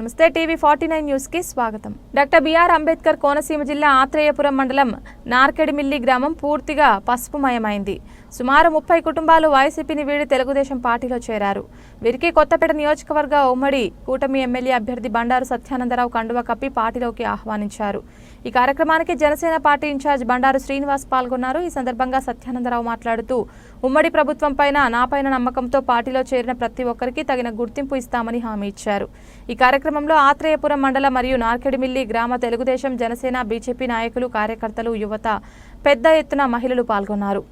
నమస్తే TV 49 news కి స్వాగతం. డాక్టర్ బిఆర్ అంబేద్కర్ కోనసీమ జిల్లా ఆత్రేయపురం మండలం నార్కెడిమిల్లి గ్రామం పూర్తిగా పసుపుమయమైంది. సుమారు 30 కుటుంబాలు వైసీపీని వీడి తెలుగుదేశం పార్టీలో చేరారు. వీరికి కొత్తపేట నియోజకవర్గ ఉమ్మడి కూటమి ఎమ్మెల్యే అభ్యర్థి బండారు సత్యానందరావు కండువా కప్పి పార్టీలోకి ఆహ్వానించారు. ఈ కార్యక్రమానికి జనసేన పార్టీ ఇన్ఛార్జ్ బండారు శ్రీనివాస్ పాల్గొన్నారు. ఈ సందర్భంగా సత్యానందరావు మాట్లాడుతూ ఉమ్మడి ప్రభుత్వం పైన నాపైన నమ్మకంతో పార్టీలో చేరిన ప్రతి ఒక్కరికి తగిన గుర్తింపు ఇస్తామని హామీ ఇచ్చారు. ఈ కార్యక్రమంలో ఆత్రేయపురం మండల మరియు నార్కెడిమిల్లి గ్రామ తెలుగుదేశం, జనసేన, బీజేపీ నాయకులు, కార్యకర్తలు, యువత పెద్ద ఎత్తున మహిళలు పాల్గొన్నారు.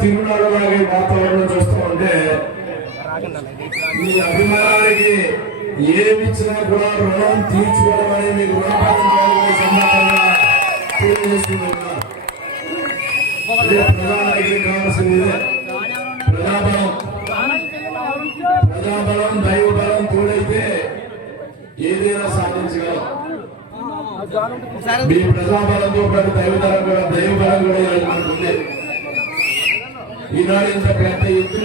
తిరుమలలాగే వాతావరణం చూస్తూ ఉంటే మీ అభిమానానికి ఏమిచ్చినా కూడా రుణం తీర్చుకోవడం అనేది మీకు ప్రధానికి కావాల్సింది ప్రజాబలం, దైవబలం తోడైతే ఏదైనా సాధించగలం. మీ ప్రజాబలంతో పాటు దైవబలం కూడా ఈనాడు ఇంత పెద్ద ఎత్తున